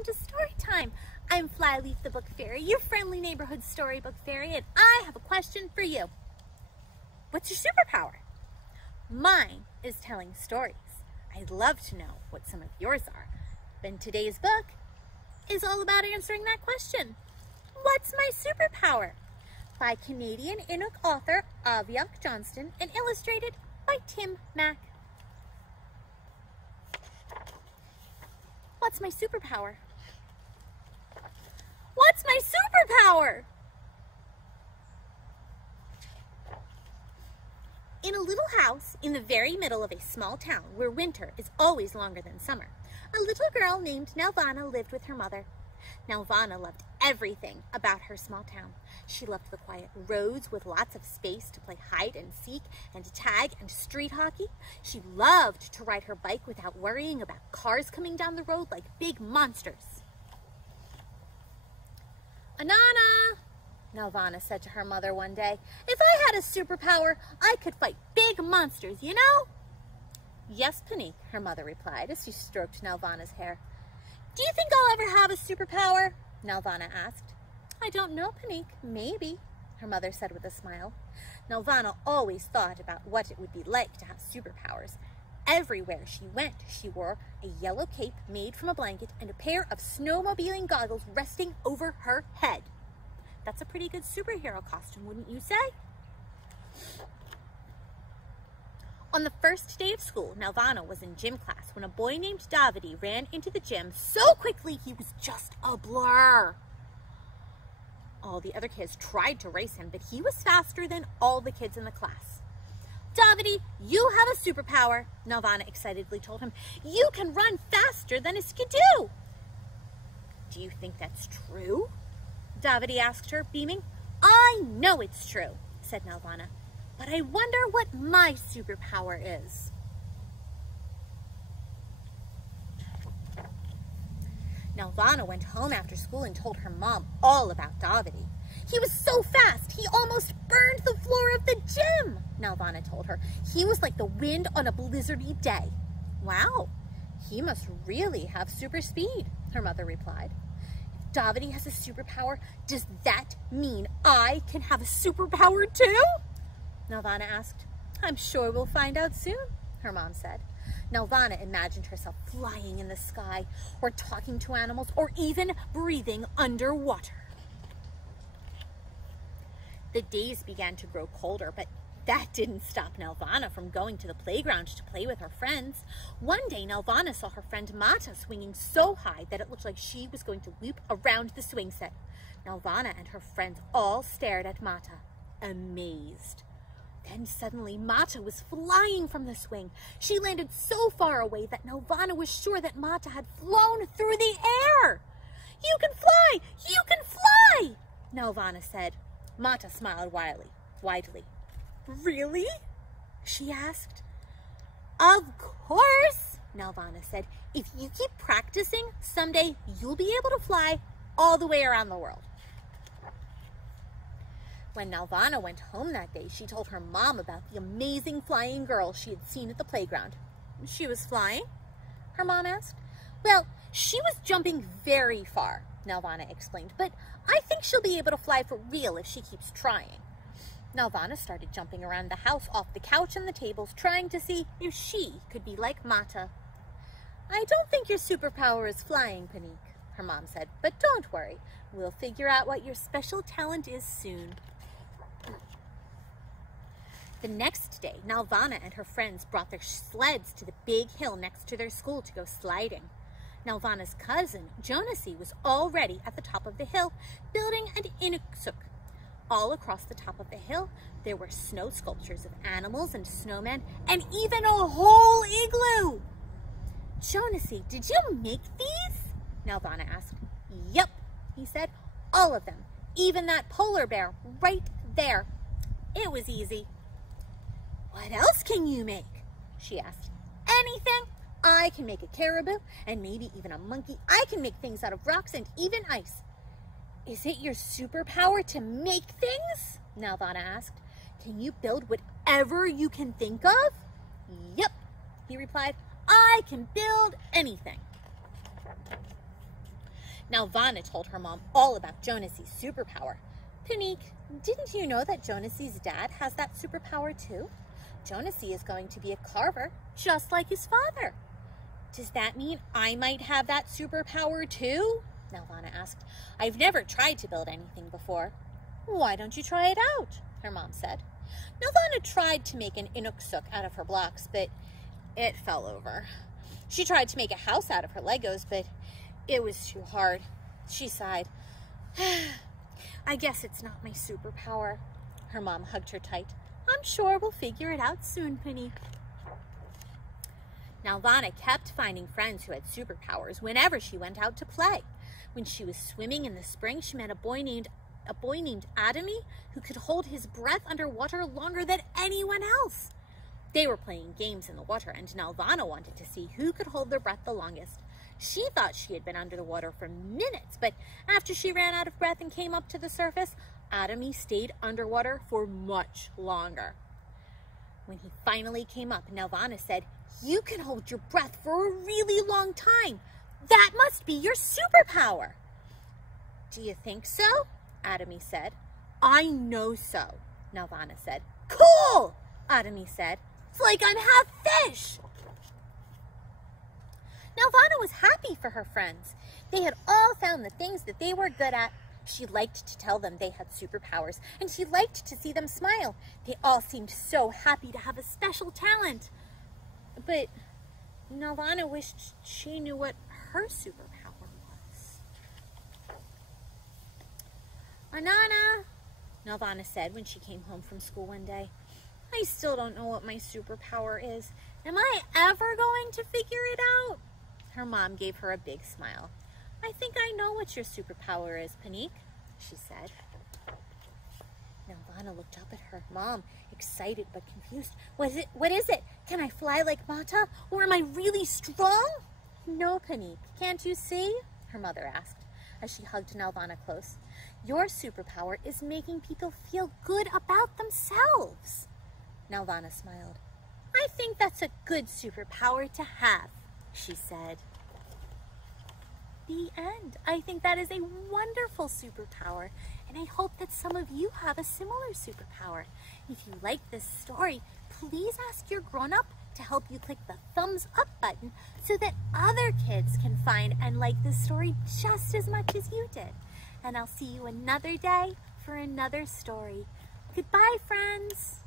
welcome to Storytime. I'm Flyleaf the Book Fairy, your friendly neighborhood storybook fairy, and I have a question for you. What's your superpower? Mine is telling stories. I'd love to know what some of yours are. And today's book is all about answering that question. What's my superpower? By Canadian Inuk author Aviak Johnston and illustrated by Tim Mack. What's my superpower? What's my superpower? In a little house in the very middle of a small town where winter is always longer than summer, a little girl named Nelvana lived with her mother. Nelvana loved everything about her small town. She loved the quiet roads with lots of space to play hide and seek and tag and street hockey. She loved to ride her bike without worrying about cars coming down the road like big monsters. "Anana," Nelvana said to her mother one day, "if I had a superpower, I could fight big monsters, you know?" "Yes, Panique," her mother replied as she stroked Nelvana's hair. "Do you think I'll ever have a superpower?" Nelvana asked. "I don't know, Panique. Maybe," her mother said with a smile. Nelvana always thought about what it would be like to have superpowers. Everywhere she went, she wore a yellow cape made from a blanket and a pair of snowmobiling goggles resting over her head. That's a pretty good superhero costume, wouldn't you say? On the first day of school, Nelvana was in gym class when a boy named Davide ran into the gym so quickly he was just a blur. All the other kids tried to race him, but he was faster than all the kids in the class. "Davide, you have a superpower," Nelvana excitedly told him. "You can run faster than a skidoo." "Do you think that's true?" Davide asked her, beaming. "I know it's true," said Nelvana. "But I wonder what my superpower is." Nelvana went home after school and told her mom all about Davide. "He was so fast, he almost burned the floor of the gym," Nelvana told her. "He was like the wind on a blizzardy day." "Wow, he must really have super speed," her mother replied. "If Davide has a superpower, does that mean I can have a superpower too?" Nelvana asked. "I'm sure we'll find out soon," her mom said. Nelvana imagined herself flying in the sky, or talking to animals, or even breathing underwater. The days began to grow colder, but that didn't stop Nelvana from going to the playground to play with her friends. One day, Nelvana saw her friend Mata swinging so high that it looked like she was going to loop around the swing set. Nelvana and her friends all stared at Mata, amazed. Then suddenly, Mata was flying from the swing. She landed so far away that Nelvana was sure that Mata had flown through the air. "You can fly! You can fly!" Nelvana said. Mata smiled widely. "Really?" she asked. "Of course," Nelvana said. "If you keep practicing, someday you'll be able to fly all the way around the world." When Nelvana went home that day, she told her mom about the amazing flying girl she had seen at the playground. "She was flying?" her mom asked. "Well, she was jumping very far," Nelvana explained, "but I think she'll be able to fly for real if she keeps trying." Nelvana started jumping around the house off the couch and the tables, trying to see if she could be like Mata. "I don't think your superpower is flying, Panique," her mom said, "but don't worry. We'll figure out what your special talent is soon." The next day, Nelvana and her friends brought their sleds to the big hill next to their school to go sliding. Nelvana's cousin, Jonasie, was already at the top of the hill, building an inuk. All across the top of the hill, there were snow sculptures of animals and snowmen, and even a whole igloo. "Jonasie, did you make these?" Nelvana asked. "Yep," he said, "all of them, even that polar bear right there. It was easy." "What else can you make?" she asked. "Anything. I can make a caribou and maybe even a monkey. I can make things out of rocks and even ice." "Is it your superpower to make things?" Nelvana asked. "Can you build whatever you can think of?" "Yep," he replied. "I can build anything." Now Vanna told her mom all about Jonasy's superpower. Panique, didn't you know that Jonasy's dad has that superpower too? Jonasy is going to be a carver, just like his father. Does that mean I might have that superpower too? Nelvana asked. I've never tried to build anything before. Why don't you try it out? Her mom said. Nelvana tried to make an inuksuk out of her blocks, but it fell over. She tried to make a house out of her Legos, but it was too hard. She sighed. I guess it's not my superpower. Her mom hugged her tight. I'm sure we'll figure it out soon, Penny. Now Vanna kept finding friends who had superpowers whenever she went out to play. When she was swimming in the spring, she met a boy named Adamy who could hold his breath underwater longer than anyone else. They were playing games in the water, and now Vanna wanted to see who could hold their breath the longest. She thought she had been under the water for minutes, but after she ran out of breath and came up to the surface, Adamy stayed underwater for much longer. When he finally came up, Nelvana said, You can hold your breath for a really long time. That must be your superpower. Do you think so? Adamy said. I know so, Nelvana said. Cool, Adamy said. It's like I'm half fish. Nelvana was happy for her friends. They had all found the things that they were good at. She liked to tell them they had superpowers, and she liked to see them smile. They all seemed so happy to have a special talent. But Nelvana wished she knew what her superpower was. Anana, Nelvana said when she came home from school one day, I still don't know what my superpower is. Am I ever going to figure it out? Her mom gave her a big smile. I think I know what your superpower is, Panique, she said. Nelvana looked up at her mom, excited but confused. What is it? Can I fly like Mata? Or am I really strong? No, Panique. Can't you see? Her mother asked as she hugged Nelvana close. Your superpower is making people feel good about themselves. Nelvana smiled. I think that's a good superpower to have, she said. The end. I think that is a wonderful superpower, and I hope that some of you have a similar superpower. If you like this story, please ask your grown-up to help you click the thumbs up button so that other kids can find and like this story just as much as you did. And I'll see you another day for another story. Goodbye, friends.